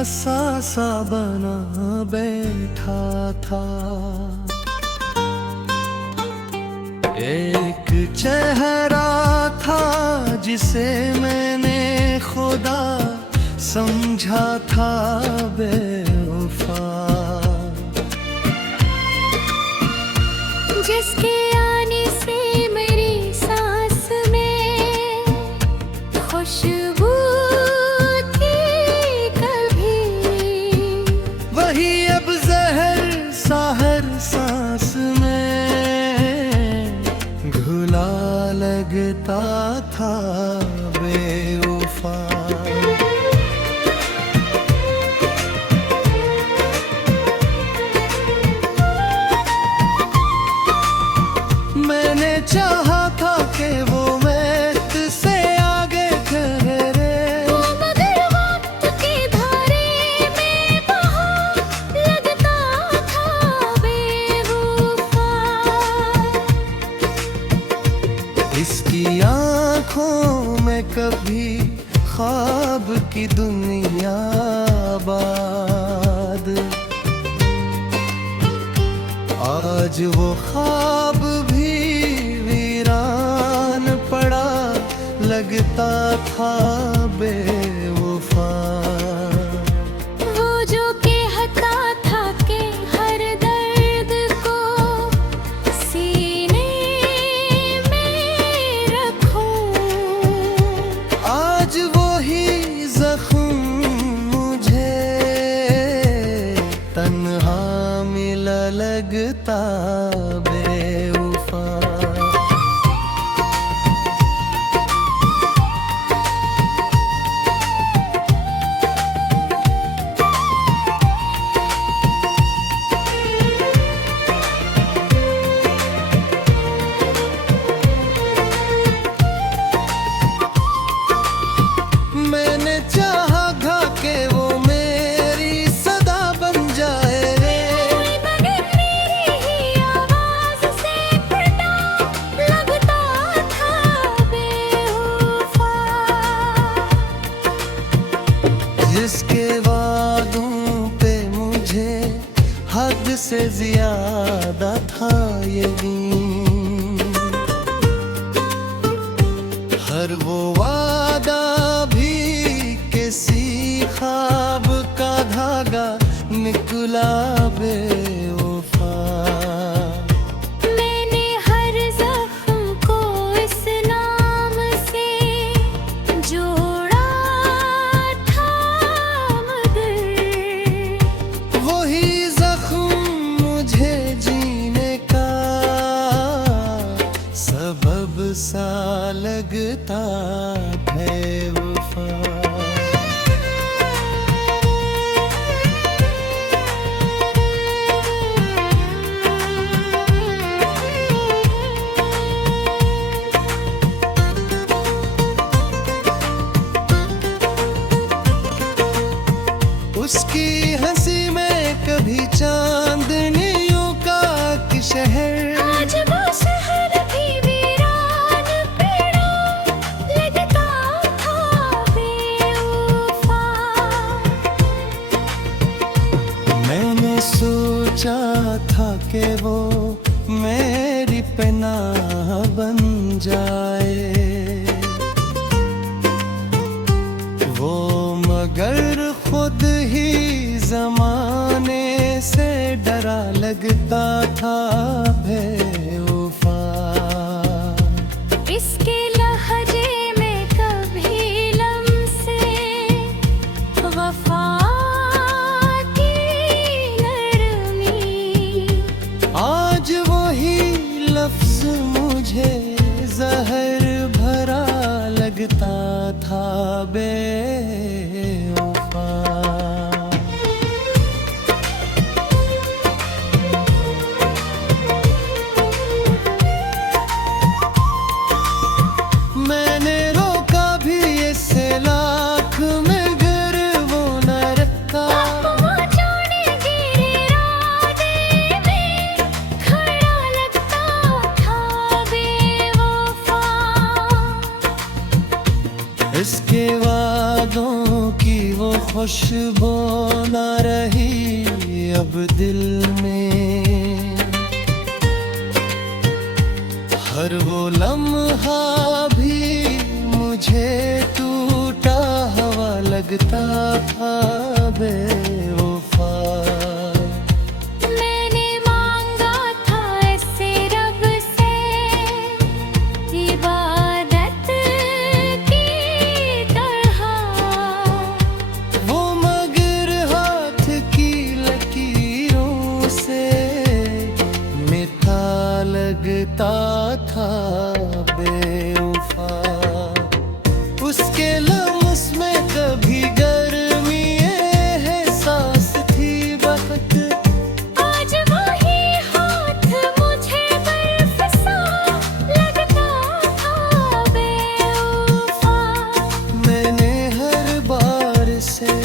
हंसा सा बना बैठा था। एक चेहरा था जिसे मैंने खुदा समझा था बेवफा, जिसके आने से मेरी सांस में खुशबू थी कभी, वही अब जहर सा हर सांस में घुला लगता था बेवफा। मैंने चाहा था कि वो वक्त से आगे ठहरे, मगर वक्त की धारे में बहा लगता था बेवफा। इसकी आँखों में कभी ख्वाब की दुनिया आबाद, आज वो ख्वाब भी वीरान पड़ा लगता था बेवफा। वो जो कहता था कि हर दर्द को सीने में रखूं, आज वो ही जख्म मुझे तन्हा मिला लगता बेवफा। मैंने चाहा था कि वो मेरी सदा बन जाए, मगर मेरी ही आवाज से फटा लगता था बेवफा। जिसके वादों पे मुझे हद से ज्यादा था यकीन, हर वो वादा भी किसी ख्वाब का धागा निकला बेवफा। मैंने हर जख्म को इस नाम से जोड़ा था, मगर वही जख्म मुझे जीने का सबब सा लगता बेवफा। उसकी हंसी में कभी चांदनियों का कि शहर, आज वो शहर भी वीरान पड़ा लगता था बेवफा। मैंने सोचा था कि वो मेरी पनाह बन जाए, वो मगर खुद ही जमाने से डरा लगता था बेवफा। इसके लहजे में कभी लम्से वफा की नरमी, आज वही लफ्ज मुझे जहर भरा लगता था बेवफा। मैंने रोका भी इससे लाख में गर वो न रखा, वो जाने गिरे राधे में खड़ा लगता था बेवफा। इसके वादों की की वो खुशबू न रही अब दिल में। हर वो लम्हा भी मुझे टूटा हुआ लगता था बेवफा। मैंने मांगा था ऐसे रब से इबादत की तरह, वो मगर हाथ की लकीरों से मीठा लगता था बेवफा। उसके लम्स में कभी गर्मी एहसास थी वक्त, आज वही हाथ मुझे बर्फ सा लगता था बेवफा। मैंने हर बार से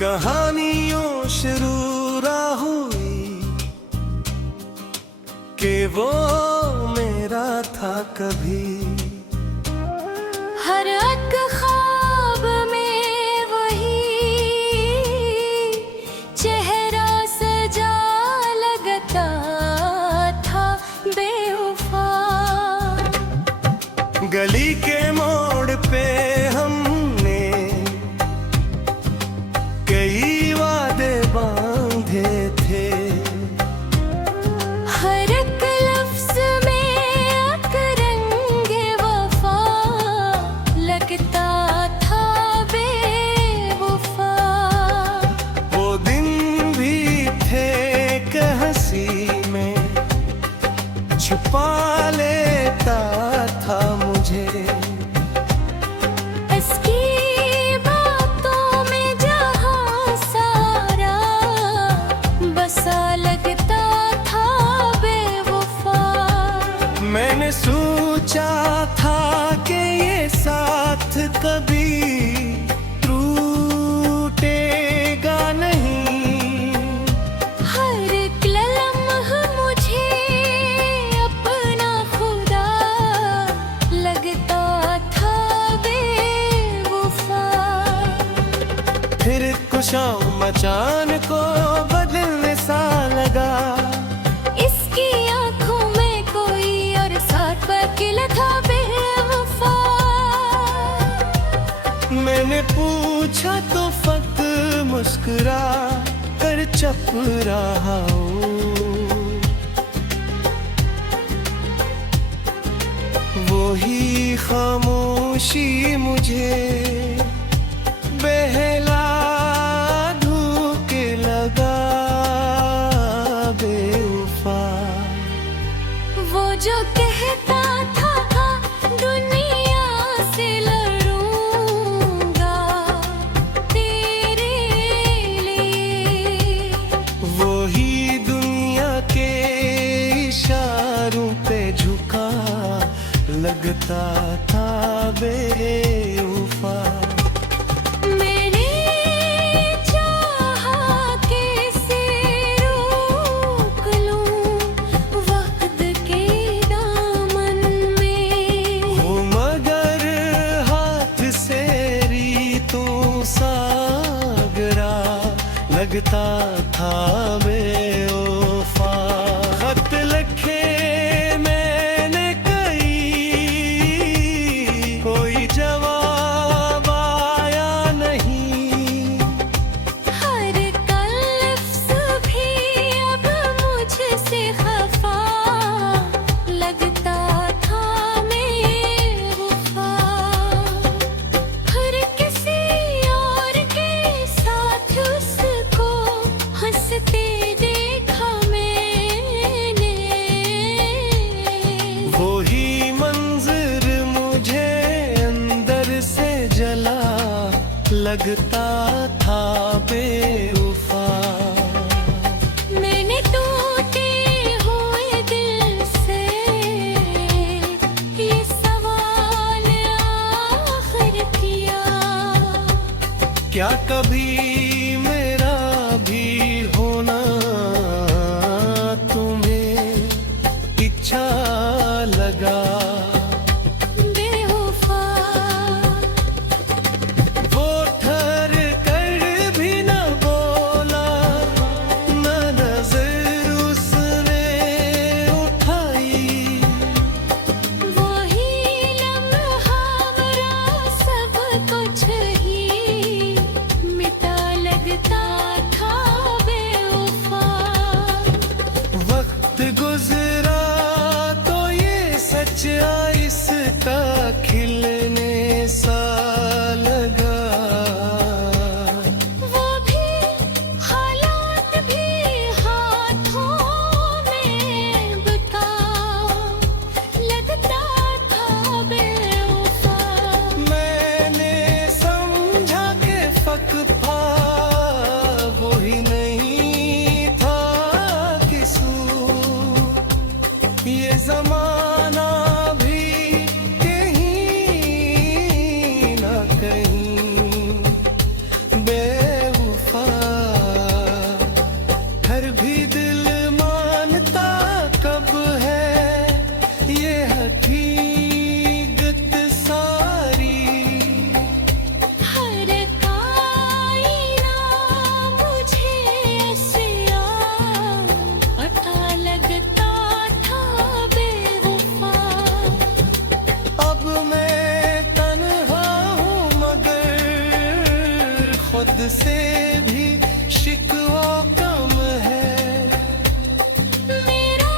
कहानियों शुरू हुई कि वो मेरा था कभी। हर एक ख्वाब में वही चेहरा सजा लगता था बेवफा। गली के मोड़ पे हमने कई वादे बांधे थे। हर एक लफ्ज में अकरंगे वफा लगता था बेवफा। वो दिन भी थे कि हंसी में छुपा लेता था मुझे। इसकी बातों में जहां सारा बसा लगता था बेवफा। मैंने सोचा था कि ये साथ कभी टूटेगा नहीं। हर एक लम्हा मुझे अपना खुदा लगता था बेवफा। फिर कुशाम मचान को बदलने सा लगा। इसकी आंखों में कोई और साथ वकील था बेवफा। मैंने पूछा तो फक्त मुस्कुरा कर चुप रहा हूँ। वही खामोशी मुझे बहला धोके लगा बेवफा। वो जो कहता था दुनिया से लड़ूंगा तेरे लिए, वही दुनिया के इशारों पे झुका लगता था बेवफा। मैंने चाहा कैसे रोक लूं वक्त के दामन में। हो मगर हाथ से रीतों सागरा लगता था बेवफा। खत लिखे मैंने कई, कोई जवाब आया नहीं। हर लफ्ज़ भी अब मुझसे खफा लगता था बेवफा। हर किसी और के साथ उसको हंसते देखा मैंने। वही मंजर मुझे अंदर से जला लगता था बेवफा। मैंने टूटे हुए दिल से से भी शिकवा कम है। मेरा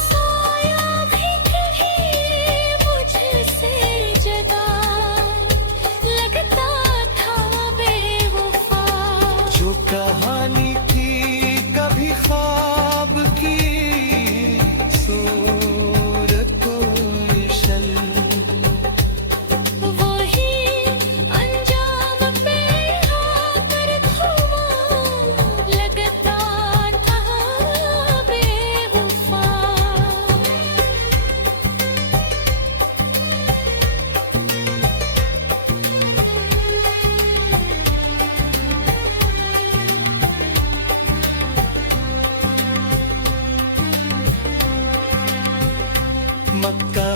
साया भी कहीं मुझसे जुदा लगता था बेवफा। जो कहानी थी कभी ख्वाब की सूरत गुलशन, वही अंजाम पे आकर धुआं लगता था बेवफा। मक्का